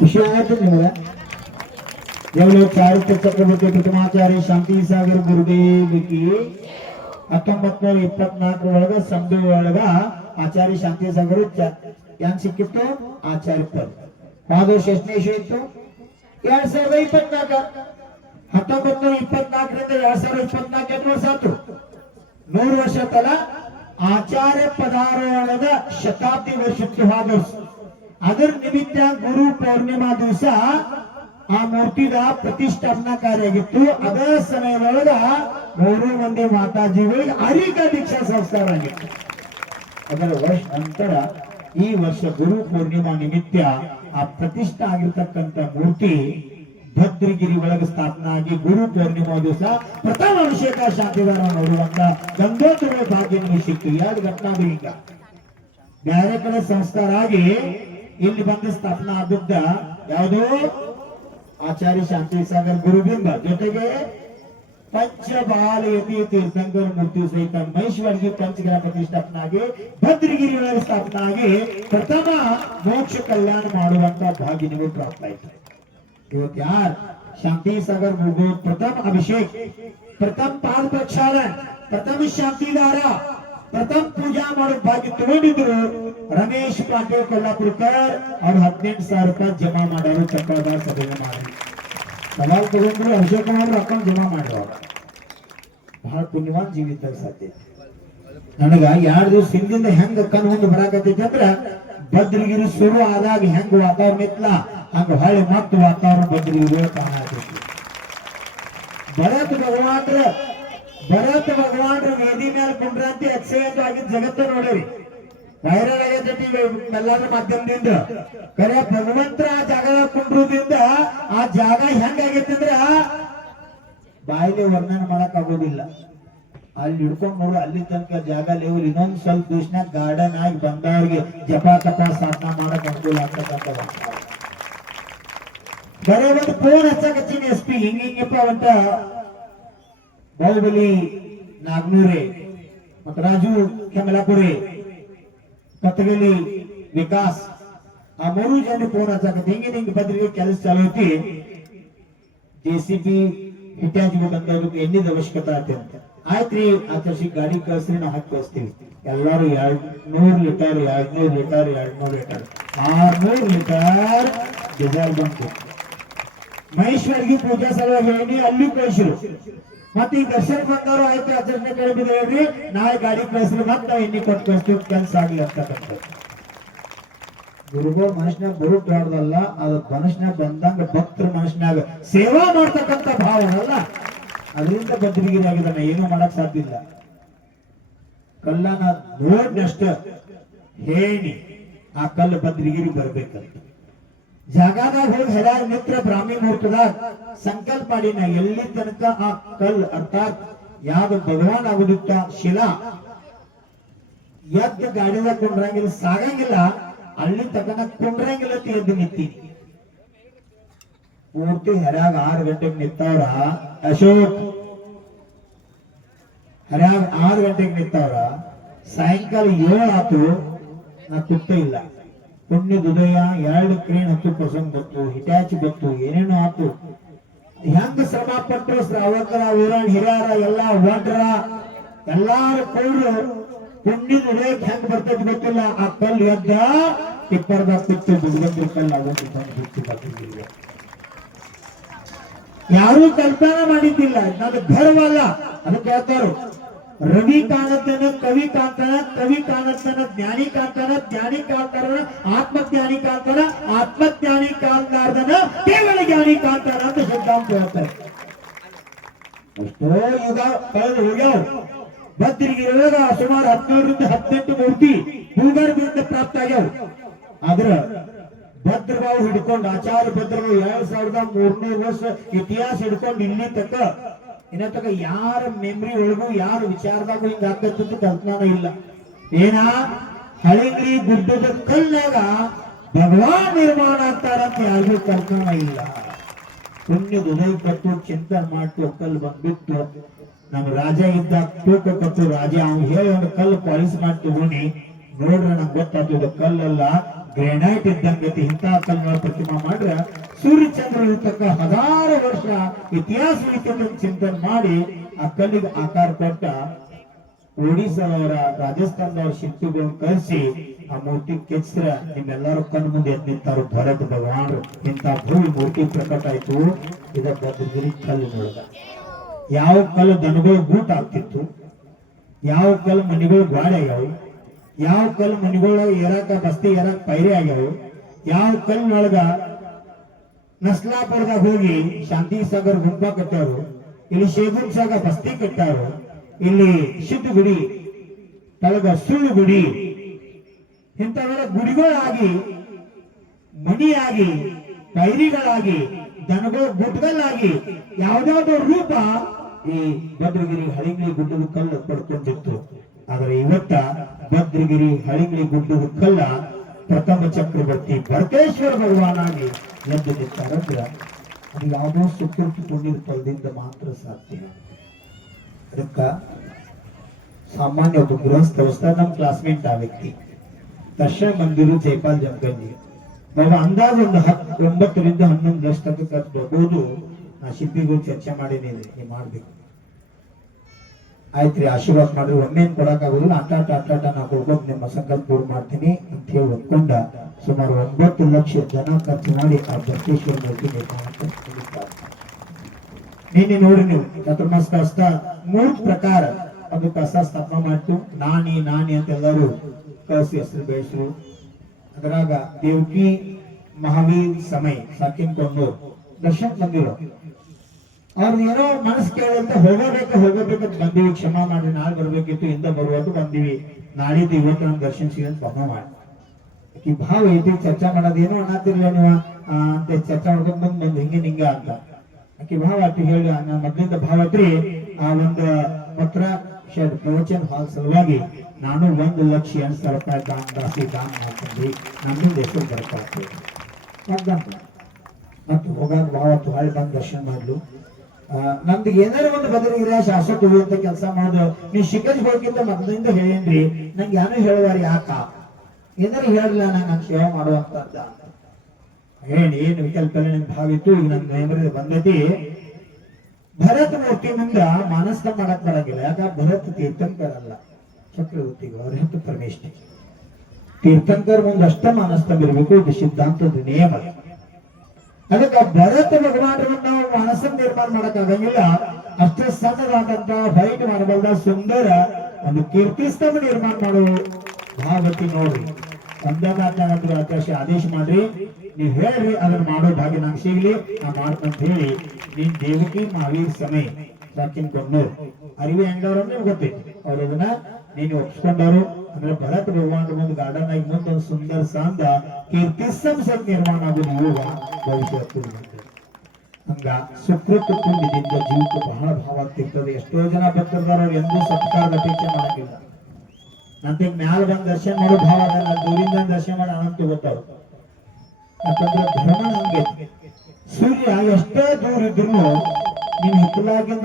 ಆಗತ್ತೆ ನಿಮಗೆ. ಎವಳು ಚಾರಿತ್ರ್ಯ ಚಕ್ರವರ್ತಿ ಪ್ರಥಮಾಚಾರ್ಯ ಶಾಂತಿ ಸಾಗರ್ ಗುರುದೇವಿಗೆ ಹತ್ತೊಂಬತ್ ನೂರ ಇಪ್ಪತ್ನಾಲ್ಕರೊಳಗ ಸಂಧಿ ಒಳಗ ಆಚಾರ್ಯ ಶಾಂತಿ ಸಾಗರ್ ಏನ್ ಸಿಕ್ಕಿತ್ತು ಆಚಾರ್ಯ ಪದ ವರ್ಷ ಎಷ್ಟನೇ ಇತ್ತು. ಎರಡ್ ಸಾವಿರದ ಇಪ್ಪತ್ನಾಲ್ಕ. ಹತ್ತೊಂಬತ್ತು ಇಪ್ಪತ್ನಾಲ್ಕರಿಂದ ಎರಡ್ ಸಾವಿರದ ಇಪ್ಪತ್ನಾಲ್ಕು ಎರಡು ವರ್ಷ ಆಯ್ತು. ನೂರು ವರ್ಷ ತಲ ಆಚಾರ್ಯ ಪದಾರೋಹಣದ ಶತಾಬ್ದಿ ವರ್ಷಕ್ಕೆ ಹೋದ ಅದರ ನಿಮಿತ್ತ ಗುರು ಪೌರ್ಣಿಮಾ ದಿವಸ ಆ ಮೂರ್ತಿದ ಪ್ರತಿಷ್ಠಾಪನಾ ಕಾರ್ಯ ಆಗಿತ್ತು. ಅದೇ ಸಮಯದೊಳಗ ಮೂರು ಮಂದಿ ಮಾತಾಜಿಗಳಿಗೆ ಅರಿಕ ದೀಕ್ಷಾ ಸಂಸ್ಕಾರ ಆಗಿತ್ತು. ಅದರ ವರ್ಷ ನಂತರ ಈ ವರ್ಷ ಗುರು ಪೂರ್ಣಿಮಾ ನಿಮಿತ್ತ ಆ ಪ್ರತಿಷ್ಠಾ ಆಗಿರ್ತಕ್ಕಂತ ಮೂರ್ತಿ ಭದ್ರಗಿರಿ ಒಳಗೆ ಸ್ಥಾಪನಾ ಆಗಿ ಗುರು ಪೂರ್ಣಿಮಾ ದಿವಸ ಪ್ರಥಮ ಅಭಿಷೇಕ ಶಾಂತಿದಾರ ನೋಡುವಂತ ಗಂಗೋತ್ಸವ ಭಾಗ್ಯ ನಿಮಗೆ ಸಿಕ್ತು ಎರಡು ಘಟನಾ ಬೇರೆ ಕಡೆ ಸಂಸ್ಕಾರ ಆಗಿ ಇಲ್ಲಿ ಬಂದು ಸ್ಥಾಪನಾ ಆದದ್ದ ಯಾವುದೋ? ಆಚಾರ್ಯ ಶಾಂತಿ ಸಾಗರ್ ಗುರುಬಿಂಬ. ಜೊತೆಗೆ ಪಂಚಬಾಲಯತಿ ತೀರ್ಥಂಕರ ಮೂರ್ತಿ ಸಹಿತ ಮಹೇಶ್ವರಿಗೆ ಪಂಚಗ್ರಹ ಪ್ರತಿಷ್ಠಾಪನೆ ಆಗಿ ಭದ್ರಗಿರಿ ಒಳಗೆ ಸ್ಥಾಪನೆ ಆಗಿ ಪ್ರಥಮ ಮೋಕ್ಷ ಕಲ್ಯಾಣ ಮಾಡುವಂತ ಭಾಗ್ಯ ನಿಮಗೆ ಪ್ರಾಪ್ತ ಆಯ್ತು ಇವತ್ತು ಯಾರ್? ಶಾಂತಿ ಸಾಗರ್ ಗುರು ಪ್ರಥಮ ಅಭಿಷೇಕ್, ಪ್ರಥಮ ಪಾದ ಪ್ರಕ್ಷಾಳನ ಪ್ರಥಮ ಶಾಂತಿದಾರ, ಪ್ರಥಮ ಪೂಜಾ ಮಾಡೋ ಭಾಗ್ಯ ತಗೊಂಡಿದ್ರು. ರಮೇಶ್ ಪಾಟೀಲ್ ಕೊಲ್ಲಾಪುರಕರ್ ಅವ್ರು ಹದಿನೆಂಟು ಸಾವಿರ ರೂಪಾಯಿ ಜಮಾ ಮಾಡೋರು ಚಕ್ರದಾರ ಸಭೆಗೆ ಮಾಡಿ ಸವಾಲ್ ತಗೊಂಡ್ರು ಅಶೋಕ್ ಕುಮಾರ್ ಅಕೌಂಟ್ ಜಮಾ ಮಾಡಿದ್ರು ಬಹಳ ಪುಣ್ಯವಾನ್ ಜೀವಿತ ಸಾಧ್ಯ ನನಗ ಎರಡು ದಿವಸ ಹಿಂದಿಂದ ಹೆಂಗ ಕಣ್ ಮುಂದೆ ಬರಾಕತ್ತೈತಿ ಅಂದ್ರ, ಭದ್ರಗಿರಿ ಶುರು ಆದಾಗ ಹೆಂಗ ವಾತಾವರಣ ಇತ್ತಲ್ಲ, ಹಂಗ ಹೊಳೆ ಮತ್ತು ವಾತಾವರಣ ಭದ್ರಗಿರಿ ಕಾಣತೈತಿ ಭರತ್ ಭಗವಾನ್ರ ಭರತ್ ಭಗವಾನ್ರ ವೇದಿ ಮೇಲೆ ಕುಂಡ್ರಂತೆ ಎಕ್ಸಲೆಂಟ್ ಆಗಿದ್ದ ಜಗತ್ತ ನೋಡಿರಿ ವೈರಲ್ ಆಗೈತಿ ಎಲ್ಲಾದ್ರ ಮಾಧ್ಯಮದಿಂದ, ಕರೆ ಭಗವಂತರ ಆ ಜಾಗದಾಗ ಕುಂಡ್ರದಿಂದ, ಆ ಜಾಗ ಹೆಂಗಾಗೈತಿ ಅಂದ್ರ ಬಾಯಿಲಿ ವರ್ಣನೆ ಮಾಡಕ್ ಆಗೋದಿಲ್ಲ. ಅಲ್ಲಿ ಹಿಡ್ಕೊಂಡ್ ನೋಡು, ಅಲ್ಲಿ ತನಕ ಜಾಗ ಲೆವೆಲ್ ಇನ್ನೊಂದ್ ಸ್ವಲ್ಪ ದಿವ್ಸನಾಗ ಗಾರ್ಡನ್ ಆಗಿ ಬಂದವ್ರಿಗೆ ಜಪ ತಪ ಸಾಧನ ಮಾಡಕ್ ಅನುಕೂಲ ಆಗ್ತಕ್ಕಂಥ. ಬರೇ ಒಂದು ಫೋನ್ ಹಚ್ಚಕತ್ತೀನಿ ಎಸ್ ಪಿ, ಹಿಂಗ ಹಿಂಗಪ್ಪ ಅಂತ. ಬಾಹುಬಲಿ ನಾಗ್ನೂರೆ ಮತ್ತ ರಾಜು ಕೆಮಲಾಪುರಿ. ಕತ್ತಗಲಿ ವಿಕಾಸ್ ಆ ಮೂರು ಜನ ಫೋನ್ ಹಚ್ಚಕತ್ತಿ ಹಿಂಗೆ ಹಿಂಗೆ ಬದ್ರಿಗೆ ಕೆಲಸ ಚಾಲು ಐತಿ ಜೆ ಸಿ ಬಿ ಹಿಟ್ಟಾಜ್ಬೇಕಂತ ಅದಕ್ಕೆ ಎಣ್ಣಿದ ಅವಶ್ಯಕತೆ ಐತಿ ಅಂತ ಆಯ್ತ್ರಿ ಆಚರಿಸಿ ಗಾಡಿ ಕಳ್ಸ್ರಿ ನಾವು ಹಾಕಿ ಕಳಿಸ್ತೀವಿ ಎಲ್ಲಾರು ಎರಡ್ ನೂರ್ ಲೀಟರ್ ಎರಡ್ ನೂರ್ ಲೀಟರ್ ಎರಡ್ ನೂರ್ ಲೀಟರ್ ಆರ್ನೂರ್ ಲೀಟರ್ ಡೀಸೆಲ್ ಬಂತು ಮಹೇಶ್ವರ್ಗೆ ಪೂಜಾ ಸಲುವಾಗಿ ಹೇಳಿ ಅಲ್ಲಿ ಕಳಿಸಿರು ಮತ್ತೆ ಈ ದರ್ಶನ ಬಂದವರು ಆಯ್ತು ಆಚರಣೆ ಕಡಿಮೆ ಹೇಳ್ರಿ. ನಾಳೆ ಗಾಡಿ ಕಳಿಸ್ರಿ ಮತ್ತೆ ಎಣ್ಣೆ ಕೊಟ್ಟು ಕಳಿಸ್ತೀವಿ, ಕೆಲಸ ಆಗ್ಲಿ ಅಂತಕ್ಕಂಥದ್ದು ಗುರುಗೋ ಮನುಷ್ಯನಾಗ ಗುರು ಹಾಡ್ದಲ್ಲ ಅದು ಮನುಷ್ಯನಾಗ ಬಂದಂಗ ಭಕ್ತರ ಮನುಷ್ಯನಾಗ ಸೇವಾ ಮಾಡ್ತಕ್ಕಂತ ಭಾವ, ಅಲ್ಲ? ಅದರಿಂದ ಬದ್ರಿಗಿರಿ ಏನು ಏನೂ ಮಾಡಕ್ ಸಾಧ್ಯ ಇಲ್ಲ. ಕಲ್ಲನ ನೋಡಿನಷ್ಟ ಹೇಳಿ ಆ ಕಲ್ಲು ಬದ್ರಿಗಿರಿ ಬರ್ಬೇಕಂತ. ಜಾಗದಾಗ ಹೋಗಿ ಹೆರಾಗ ಮಿತ್ರ ಬ್ರಾಹ್ಮಿ ಮುಹೂರ್ತದಾಗ ಸಂಕಲ್ಪ ಮಾಡಿ ನಾ ಎಲ್ಲಿ ತನಕ ಆ ಕಲ್ ಅರ್ಥಾತ್ ಯಾವ್ದು ಭಗವಾನ್ ಆಗುದಿತ್ತ? ಶಿಲಾ. ಎದ್ದ ಗಾಡಿದಾಗ ಕುಂಡ್ರಂಗಿಲ್ಲ, ಸಾಗಂಗಿಲ್ಲ. ಅಲ್ಲಿ ತಕನ ಕುಂಡ್ರಂಗಿಲ್ಲ ಎದ್ದು ನಿಂತೀನಿ ಪೂರ್ತಿ ಹೆರಾಗ ಆರು ಗಂಟೆಗೆ ನಿಂತವ್ರ? ಅಶೋಕ್. ಹರ್ಯಾಗ ಆರು ಗಂಟೆಗೆ ನಿಂತವ್ರ? ಸಾಯಂಕಾಲ ಏಳು ಆತು? ನಾ ಕುತ್ತ ಇಲ್ಲ. ಪುಣ್ಯದ ಹೃದಯ, ಎರಡು ಕ್ರೇನ್ ಹತ್ತು ಪರ್ಸೆಂಟ್ ಬಂತು ಹಿಟಾಚಿ ಬಂತು, ಏನೇನೋ ಆತು. ಹೆಂಗ್ ಶ್ರಮ ಪಟ್ಟು ಶ್ರಾವಕರ ಊರನ್ ಹಿರಿಯರ, ಎಲ್ಲಾ ಒಡ್ರ ಎಲ್ಲಾರು ಕೌರು ಪುಣ್ಯದ ಹೃದಯಕ್ಕೆ ಹೆಂಗ್ ಬರ್ತೈತಿ ಗೊತ್ತಿಲ್ಲ. ಆ ಕಲ್ಲು ಎದ್ದ ಟಿಪ್ಪರ್ದ ಕುತ್ತು ಬುಡ್ಗಂದ್ರ ಕಲ್ಲು, ಅದೊಂದು ತಂದು ಬಿಟ್ಟು ಬರ್ತಿದ್ದಿಲ್ಲ ಯಾರೂ ಕಲ್ಪನೆ ಮಾಡಿದ್ದಿಲ್ಲ. ಅದು ಗರ್ವಲ್ಲ ಅದಕ್ಕೆ ಹೇಳ್ತಾರು ರವಿ ಕಾಣತನ ಕವಿ ಕಾಣ್ತಾನ ಕವಿ ಕಾಣತನ ಜ್ಞಾನಿ ಕಾಣ್ತಾನ ಜ್ಞಾನಿ ಕಾಣ್ತಾರ ಆತ್ಮಜ್ಞಾನಿ ಕಾಣ್ತಾನ ಆತ್ಮಜ್ಞಾನಿ ಕಾಣ್ಲಾರ್ದನ ಕೇವಲ ಜ್ಞಾನಿ ಕಾಣ್ತಾನ ಅಂತ ಸಿದ್ಧಾಂತ ಹೇಳ್ತಾರೆ ಎಷ್ಟೋ ಯುಗ ಕಳೆದು ಹೋಗ್ಯಾವ ಭದ್ರಿಗಿರುವಾಗ ಸುಮಾರು ಹದಿನೇಳರಿಂದ ಹದಿನೆಂಟು ಮೂರ್ತಿ ಭೂಗರ್ಭದಿಂದ ಪ್ರಾಪ್ತ ಆಗ್ಯಾವ ಆದ್ರ ಭದ್ರಬಾವು ಹಿಡ್ಕೊಂಡು ಆಚಾರ್ಯ ಭದ್ರಬಾವು ಎರಡ್ ಸಾವಿರದ ಮೂರ್ನೂರು ವರ್ಷ ಇತಿಹಾಸ ಹಿಡ್ಕೊಂಡು ಇಲ್ಲಿ ತಕ್ಕ ಇನ್ನ ತಕ ಯಾರ ಮೆಮ್ರಿ ಒಳಗೂ ಯಾರ ವಿಚಾರದಾಗೂ ಹಿಂಗ ಆಗ್ತಕ್ಕಂಥ ಕಲ್ಪನಾನ ಇಲ್ಲ. ಏನ? ಹಳಿಂಗ್ರಿ ಗುಡ್ಡದ ಕಲ್ಲಾಗ ಭಗವಾನ್ ನಿರ್ಮಾಣ ಆಗ್ತಾರಂತ ಯಾರಿಗೂ ಕಲ್ಪನಾ ಇಲ್ಲ. ಪುಣ್ಯ ಉದಯ ಕೊಟ್ಟು ಚಿಂತನೆ ಮಾಡ್ತು, ಕಲ್ಲು ಬಂದ್ಬಿಟ್ಟು ನಮ್ಮ ರಾಜ ಇದ್ದ ತೂಕ ಕೊಟ್ಟು ರಾಜ, ಅವ್ನು ಹೇಳಿ ಒಂದು ಕಲ್ಲು ಪಾಲಿಸ್ ಮಾಡಿ ತಗೊಂಡಿ ನೋಡ್ರಿ, ನಂಗೆ ಗೊತ್ತಾಗ್ತದೆ ಕಲ್ಲಲ್ಲ ಗ್ರೆನೈಟ್ ಇದ್ದಂಗತಿ ಇಂಥ ಕಲ್ಲಿನ ಪ್ರತಿಮಾ ಮಾಡ್ರ ಸೂರ್ಯಚಂದ್ರ ಇರ್ತಕ್ಕ ಹದಾರು ವರ್ಷ ಇತಿಹಾಸ ಚಿಂತನೆ ಮಾಡಿ ಆ ಕಲ್ಲಿಗೆ ಆಕಾರ ಕೊಟ್ಟ ಒಡಿಸ್ಸಾದವರ ರಾಜಸ್ಥಾನದವರ ಶಿಲ್ಪಿಗಳನ್ನು ಕರೆಸಿ ಆ ಮೂರ್ತಿ ಕೆಚ್ಚಿದ್ರ ನಿಮ್ಮೆಲ್ಲರೂ ಕಣ್ಣು ಮುಂದೆ ಎದ್ದು ನಿಂತಾರು ಭರತ್ ಭಗವಾನ್ ಇಂತ ಭೂಮಿ ಮೂರ್ತಿ ಪ್ರಕಟ ಆಯ್ತು. ಇದ ಬದ್ರಗಿರಿ ಕಲ್ಲಿನೊಳಗ. ಯಾವ ಕಲ್ಲು ದನಗಳು ಬೂಟ್ ಆಗ್ತಿತ್ತು? ಯಾವ ಕಲ್ಲು ಮನೆಗಳು ಗಾಡಿ ಆಗ್ಯಾವ? ಯಾವ ಕಲ್ ಮನಿಗೋಳ ಏರಾಕ ಬಸ್ತಿ ಏರಾಕ ಪೈರಿ ಆಗ್ಯಾವ, ಯಾವ ಕಲ್ನೊಳಗ ನಸ್ಲಾಪುರದಾಗ ಹೋಗಿ ಶಾಂತಿ ಸಾಗರ್ ಗುಂಪ ಕಟ್ಟಾರು ಇಲ್ಲಿ ಶೇಗುನ್ ಸಾಗರ್ ಬಸ್ತಿ ಕಟ್ಟಾರು ಇಲ್ಲಿ ಶುದ್ಧ ಗುಡಿ ತಳಗ ಸುಳ್ಳು ಗುಡಿ ಇಂಥವೆಲ್ಲ ಗುಡಿಗಳಾಗಿ, ಮಣಿಯಾಗಿ, ಪೈರಿಗಳಾಗಿ, ದನಗಳ ಗುಡ್ಡಗಳಾಗಿ ಯಾವ್ದಾವ್ದೋ ರೂಪ ಈ ಭದ್ರಗಿರಿ ಹಳಿಂಗ್ಲಿ ಗುಡ್ಡದ ಕಲ್ಲು ಪಡ್ಕೊಂಡಿತ್ತು. ಆದ್ರೆ ಇವತ್ತ ಭದ್ರಗಿರಿ ಹಳಿಗಿರಿ ಗುಡ್ಡದ ಕಲ್ಲ ಪ್ರಥಮ ಚಕ್ರವರ್ತಿ ಭರತೇಶ್ವರ ಭಗವಾನಾಗಿ ಎದ್ದು ನಿಂತಾರಂದ್ರ ಅದು ಯಾವುದೋ ಸುಕೃತಿ ಪುಣ್ಯದ ಮಾತ್ರ ಸಾಧ್ಯ. ಅದಕ್ಕ ಸಾಮಾನ್ಯ ಒಬ್ಬ ಗೃಹಸ್ಥ ಹೊಸ ನಮ್ಮ ಕ್ಲಾಸ್ಮೇಟ್ ಆ ವ್ಯಕ್ತಿ. ದರ್ಶನ ಮಂದಿರು ಜೈಪಾಲ್ ಜಮಗಂಡಿ ನಾವು ಅಂದಾಜು ಒಂದು ಹತ್ತು ಒಂಬತ್ತರಿಂದ ಹನ್ನೊಂದು ಲಕ್ಷ ತನಕ ಬರ್ಬೋದು ನಾ ಶಿಲ್ಪಿಗಳು ಚರ್ಚೆ ಮಾಡಬೇಕು ಮಾಡ್ಬೇಕು. ಆಯ್ತ್ರಿ, ಆಶೀರ್ವಾದ ಮಾಡ್ರಿ. ಒಮ್ಮೆ ಏನ್ ಕೊಡಕ್ ಆಗುದಿಲ್ಲ ಅಟ್ಟ ಅಟ್ಟ ಅಟ್ಟ ಅಟ್ಟ ನಾ ಕೊಡ್ಬೇಕು, ನಿಮ್ಮ ಸಂಕಲ್ಪ ಪೂರ್ಣ ಮಾಡ್ತೀನಿ ಅಂತ ಹೇಳಿ ಒಪ್ಕೊಂಡ ಸುಮಾರು ಒಂಬತ್ತು ಲಕ್ಷ ಜನ ಖರ್ಚು ಮಾಡಿ ಆ ಬಸವೇಶ್ವರ ಮೂರ್ತಿ ನಿರ್ಮಾಣಕ್ಕೆ ಕುಳಿತಾರೆ. ನಿನ್ನೆ ನೋಡ್ರಿ ನೀವು ಚತುರ್ಮಾಸ ಕಷ್ಟ ಮೂರ್ ಪ್ರಕಾರ ಅದು ಕಸ ಸ್ಥಾಪನೆ ಮಾಡ್ತು. ನಾನಿ ನಾನಿ ಅಂತ ಎಲ್ಲರೂ ಕಳಿಸಿ ಹೆಸರು ಬೆಳೆಸರು. ಅದ್ರಾಗ ದೇವ್ಕಿ, ಮಹಾವೀರ್, ಸಮಯ ಸಾಕಿನ್ಕೊಂಡು ದರ್ಶನ್ ಬಂದಿರೋ. ಅವ್ರದ್ದು ಏನೋ ಮನಸ್ಸು ಕೇಳಂತ ಹೋಗಬೇಕು ಹೋಗಬೇಕು ಅಂತ ಬಂದಿವಿ. ಕ್ಷಮ ಮಾಡಿ, ನಾಳೆ ಬರ್ಬೇಕಿತ್ತು, ಇಂದ ಬರುವಾಗ ಬಂದಿವಿ. ನಾಳಿದ್ದು ಇವತ್ತು ನಮ್ ದರ್ಶನ ಸಿಗಂತ ಬಮ್ಮ ಮಾಡಿ. ಈ ಭಾವ ಐತಿ ಚರ್ಚಾ ಮಾಡೋದು ಏನೋ ಅನ್ನತ್ತಿರ್ಲಿಲ್ಲ ನೀವ. ಅಂತ ಚರ್ಚಾ ಮಾಡ್ಕೊಂಡ್ ಬಂದ್ ಬಂದ್ ಹಿಂಗೆ ನಿಂಗ ಅಂತ. ಆಕಿ ಭಾವ ಅತಿ ಹೇಳಿ ಮೊದ್ಲಿಂದ ಭಾವ ಐತ್ರಿ ಆ ಒಂದು ಪತ್ರ ಶೆಡ್ ಪ್ರವಚನ ಹಾಲ್ ಸಲುವಾಗಿ ನಾನು ಒಂದು ಲಕ್ಷ ಎಂಟು ಸಾವಿರ ರೂಪಾಯಿ ದಾನ ರಾಶಿ ದಾನ ಮಾಡ್ಕೊಂಡ್ರಿ ನಮ್ಮಿಂದ ಹೆಸರು ಬರ್ಕಾಗ್ತದೆ ಮತ್ತು ಹೋಗಾಗ ಭಾವತ್ತು ಹೊಳ್ಳಿ ಬಂದು ದರ್ಶನ ಮಾಡ್ಲು. ನಮ್ದು ಏನಾರ ಒಂದು ಬದಲಿಗಿರ ಶಾಸಕ ಅಂತ ಕೆಲಸ ಮಾಡೋದು, ನೀವು ಶಿಖರ್ ಹೋಗಿಂತ ಮೊದಲಿಂದ ಹೇಳೇನ್ರಿ, ನಂಗೆ ಯಾರು ಹೇಳುವಾರ ಯಾಕ? ಏನಾರ ಹೇಳಲ್ಲ ನಾನು ಸೇವೆ ಮಾಡುವಂತ ಅಂತ ಹೇಳಿ ಏನು ವಿಕಲ್ಪ ನನ್ ಭಾವಿತ್ತು? ಈಗ ನನ್ನ ಮೆಮರಿ ಬಂದತಿ? ಭರತ್ ಮೂರ್ತಿ ಮುಂದ ಮಾನಸ್ಕ ಮಾಡಕ್ ಬರಂಗಿಲ್ಲ. ಯಾಕ? ಭರತ್ ತೀರ್ಥಂಕರಲ್ಲ. ಅಲ್ಲ ಚಕ್ರವರ್ತಿಗಳು ಅವ್ರ ಹೆತ್ತು ಪರಮೇಶ್ವರಿ ತೀರ್ಥಂಕರ್ ಮುಂದಷ್ಟ ಅಷ್ಟ ಮಾನಸ್ತಂಭ ಇರಬೇಕು, ಇದು ಸಿದ್ಧಾಂತದ ನಿಯಮ. ಅದಕ್ಕೆ ಭರತ ಭಗವಾನರನ್ನ ನಾವು ಮನಸ್ಸನ್ನು ನಿರ್ಮಾಣ ಮಾಡಕ್ ಆಗಂಗಿಲ್ಲ. ಅಷ್ಟೇ ಸಣ್ಣದಾದಂತ ವೈಟ್ ಮಾಡಬಲ್ದ ಸುಂದರ ಒಂದು ಕೀರ್ತಿಸ್ತಂಭ ನಿರ್ಮಾಣ ಮಾಡೋ ಭಾಗತಿ ನೋಡ್ರಿ. ಸಂಧ್ಯಾನಾಥನ ಆಕಾಶ ಆದೇಶ ಮಾಡ್ರಿ. ನೀವ್ ಹೇಳ್ರಿ, ಅದನ್ನ ಮಾಡೋ ಭಾಗ್ಯ ನಂಗೆ ಸಿಗ್ಲಿ ನಾ ಮಾಡ್ತಂತ ಹೇಳಿ. ನೀನ್ ದೇವಕಿ ಮಾವೀರ್ ಸಮಯ ಸಾಕಿನ್ ಅರಿವಿ ಹೆಂಗವ್ರ ನಿಮ್ಗೆ ಗೊತ್ತೈತಿ. ಅವ್ರು ಅದನ್ನ ನೀನು ಒಪ್ಸ್ಕೊಂಡವರು? ಅಂದ್ರೆ ಭರತ್ ಭಗವಾನ್ ಒಂದು ಗಾರ್ಡನ್ ಆಗಿ ಮುಂದೊಂದು ಸುಂದರ ಸಾಂದ ಕೀರ್ತಿ ಸಂಸತ್ ನಿರ್ಮಾಣ ಆಗುದು ಯೋಗ ಭವಿಷ್ಯ ಹಂಗ ಸುಕೃತ ಪುಣ್ಯದಿಂದ ಜೀವಕ್ಕೆ ಬಹಳ ಭಾವ ಆಗ್ತಿರ್ತದೆ. ಎಷ್ಟೋ ಜನ ಬರ್ತಿರ್ತಾರ ಎಂದೂ ಸತ್ಕಾರದ ಅಪೇಕ್ಷೆ ಮಾಡಂಗಿಲ್ಲ. ನಂತರ ಮ್ಯಾಲ ಬಂದ್ ದರ್ಶನ ಮಾಡೋ ಭಾವ ಅದ ದೂರಿಂದ ದರ್ಶನ ಮಾಡಿ ಅನಂತ ತಗೋತಾವ ಯಾಕಂದ್ರೆ ಧರ್ಮ ಹಂಗೆ ಸೂರ್ಯ ಎಷ್ಟೇ ದೂರ ಇದ್ರು ನೀನ್ ಹಿತ್ತಲಾಗಿಂದ